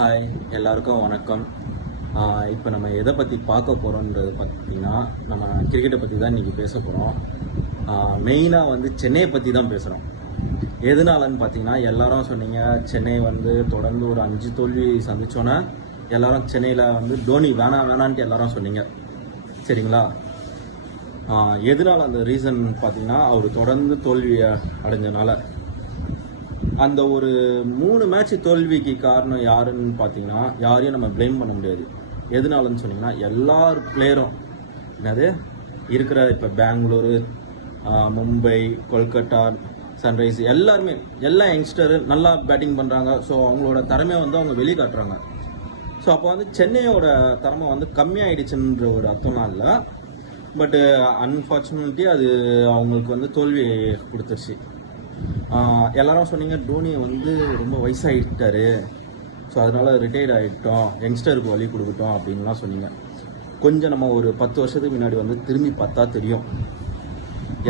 Hi, எல்லாருக்கும் வணக்கம். இப்போ நம்ம எதை பற்றி பார்க்க போகிறோன்றது பார்த்தீங்கன்னா, நம்ம கிரிக்கெட்டை பற்றி தான் இன்றைக்கி பேச போகிறோம். மெயினாக வந்து சென்னையை பற்றி தான் பேசுகிறோம். எதனாலன்னு பார்த்தீங்கன்னா, எல்லாரும் சொன்னீங்க சென்னை வந்து தொடர்ந்து ஒரு 5 தோல்வி சந்திச்சோன்னே எல்லாரும் சென்னையில் வந்து தோனி வேணான்ட்டு எல்லாரும் சொன்னீங்க, சரிங்களா? எதனால அந்த ரீசன் பார்த்தீங்கன்னா, அவர் தொடர்ந்து தோல்வி அடைஞ்சனால. அந்த ஒரு 3 மேட்ச் தோல்விக்கு காரணம் யாருன்னு பார்த்தீங்கன்னா, யாரையும் நம்ம ப்ளேம் பண்ண முடியாது. எதனாலன்னு சொன்னீங்கன்னா, எல்லார் பிளேயரும் என்னது இருக்கிற இப்போ பெங்களூரு, மும்பை, கொல்கட்டா, சன்ரைஸ் எல்லாருமே எல்லா யங்ஸ்டரு நல்லா பேட்டிங் பண்ணுறாங்க. ஸோ அவங்களோட திறமையை வந்து அவங்க வெளியே காட்டுறாங்க. ஸோ அப்போ வந்து சென்னையோட திறமை வந்து கம்மியாயிடுச்சுன்ற ஒரு அர்த்தம்லாம் இல்லை. பட்டு அன்ஃபார்ச்சுனேட்லி அது அவங்களுக்கு வந்து தோல்வி கொடுத்துருச்சு. எல்லாரும் சொன்னீங்க டோனி வந்து ரொம்ப வயசாகிட்டாரு, ஸோ அதனால ரிட்டையர்ட் ஆகிட்டோம், யங்ஸ்டருக்கு வழி கொடுக்கட்டும் அப்படின்லாம் சொன்னீங்க. கொஞ்சம் நம்ம ஒரு 10 வருஷத்துக்கு முன்னாடி வந்து திரும்பி பார்த்தா தெரியும்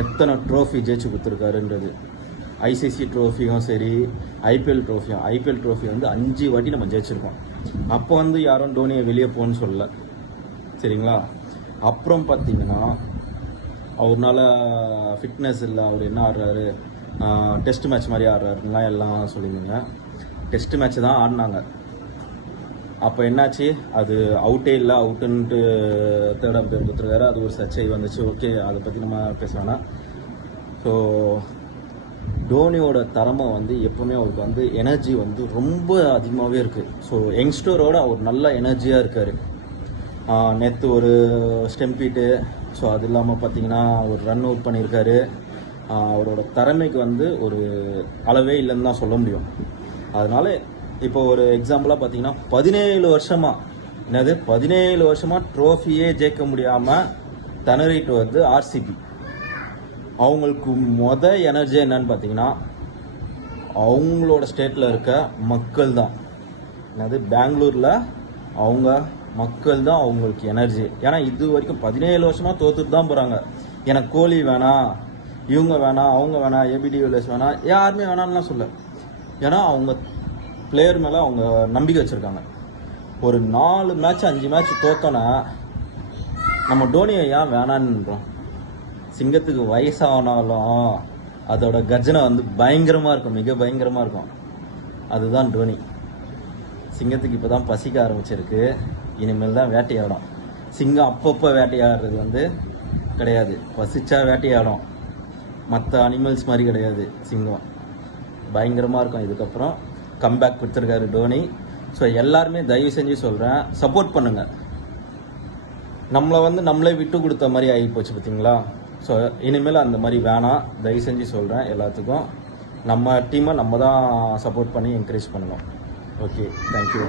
எத்தனை ட்ரோஃபி ஜெயிச்சு கொடுத்துருக்காருன்றது. ஐசிசி ட்ரோஃபியும் சரி, ஐபிஎல் ட்ரோஃபி வந்து 5 வாட்டி நம்ம ஜெயிச்சிருக்கோம். அப்போ வந்து யாரும் டோனியை வெளியே போகணும்னு சொல்லலை, சரிங்களா? அப்புறம் பார்த்தீங்கன்னா அவர்னால ஃபிட்னஸ் இல்லை, அவர் என்ன ஆடுறாரு, டெஸ்ட் மேட்ச் மாதிரி ஆடுறாருலாம் எல்லாம் சொல்லியிருந்தீங்க. டெஸ்ட் மேட்ச் தான் ஆடினாங்க. அப்போ என்னாச்சு, அது அவுட்டே இல்லை, அவுட்டுன்ட்டு தேர்ட் அம்பையர் கொடுத்துருக்காரு. அது ஒரு சர்ச்சை வந்துச்சு. ஓகே, அதை பற்றி நம்ம பேச வேணாம். ஸோ டோனியோட திறமை வந்து எப்போவுமே அவருக்கு வந்து எனர்ஜி வந்து ரொம்ப அதிகமாகவே இருக்குது. ஸோ யங்ஸ்டரோட அவர் நல்ல எனர்ஜியாக இருக்கார். நேற்று ஒரு ஸ்டெம்பீட்டு, ஸோ அது இல்லாமல் பார்த்தீங்கன்னா ஒரு ரன் அவுட் பண்ணியிருக்காரு. அவரோட திறமைக்கு வந்து ஒரு அளவே இல்லைன்னு தான் சொல்ல முடியும். அதனால இப்போ ஒரு எக்ஸாம்பிளாக பார்த்தீங்கன்னா 17 வருஷமாக ட்ரோஃபியே ஜெயிக்க முடியாமல் திணறிட்டு வந்து ஆர்சிபி. அவங்களுக்கு எனர்ஜி என்னன்னு பார்த்தீங்கன்னா, அவங்களோட ஸ்டேட்டில் இருக்க மக்கள் தான். பெங்களூரில் அவங்க மக்கள் தான் அவங்களுக்கு எனர்ஜி. ஏன்னா இது வரைக்கும் 17 வருஷமாக தோத்துட்டு தான் போகிறாங்க. எனக்கு கோலி வேணாம், இவங்க வேணாம், அவங்க வேணாம், ஏபிடி வில்லியர்ஸ் வேணாம், யாருமே வேணாம்லாம் சொல்ல. ஏன்னா அவங்க பிளேயர் மேலே அவங்க நம்பிக்கை வச்சுருக்காங்க. ஒரு 4 மேட்ச் 5 மேட்ச் தோத்தோன்னா நம்ம டோனியை ஏன் வேணான்றோம்? சிங்கத்துக்கு வயசானாலும் அதோட கர்ஜனை வந்து பயங்கரமாக இருக்கும், மிக பயங்கரமாக இருக்கும். அதுதான் டோனி. சிங்கத்துக்கு இப்போ தான் பசிக்க ஆரம்பிச்சிருக்கு, இனிமேல் தான் வேட்டையாடும். சிங்கம் அப்பப்போ வேட்டையாடுறது வந்து கிடையாது, பசிச்சா வேட்டையாடும். மற்ற அனிமல்ஸ் மாதிரி கிடையாது சிங்கம். பயங்கரமாக இருக்கும். இதுக்கப்புறம் கம்பேக் கொடுத்துருக்காரு டோனி. ஸோ எல்லாருமே தயவு செஞ்சு சொல்கிறேன், சப்போர்ட் பண்ணுங்கள். நம்மளை வந்து நம்மளே விட்டு கொடுத்த மாதிரி ஆகி போச்சு பார்த்தீங்களா? ஸோ இனிமேல் அந்த மாதிரி வேணாம், தயவு செஞ்சு சொல்கிறேன் எல்லாத்துக்கும். நம்ம டீமை நம்ம தான் சப்போர்ட் பண்ணி என்கரேஜ் பண்ணணும். Okay, thank you.